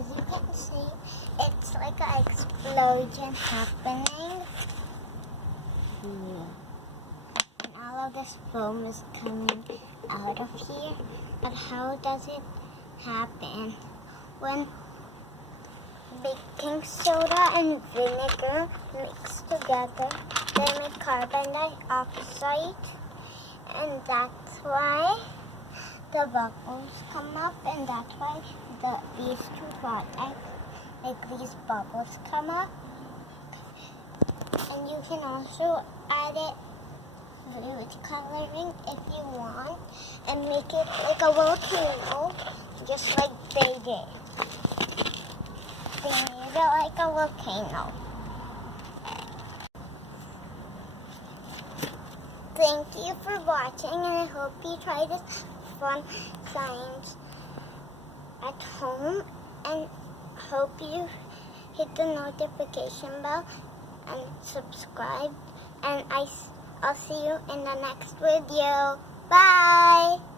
as you can see, it's like an explosion happening. And all of this foam is coming out of here. But how does it happen? When baking soda and vinegar mix together, they make carbon dioxide, and that's why the bubbles come up, and that's why these two products make these bubbles come up. And you can also add it with coloring if you want, and make it like a volcano, just like they did. They made it like a volcano. Thank you for watching, and I hope you try this fun science at home, and hope you hit the notification bell and subscribe, and I'll see you in the next video. Bye!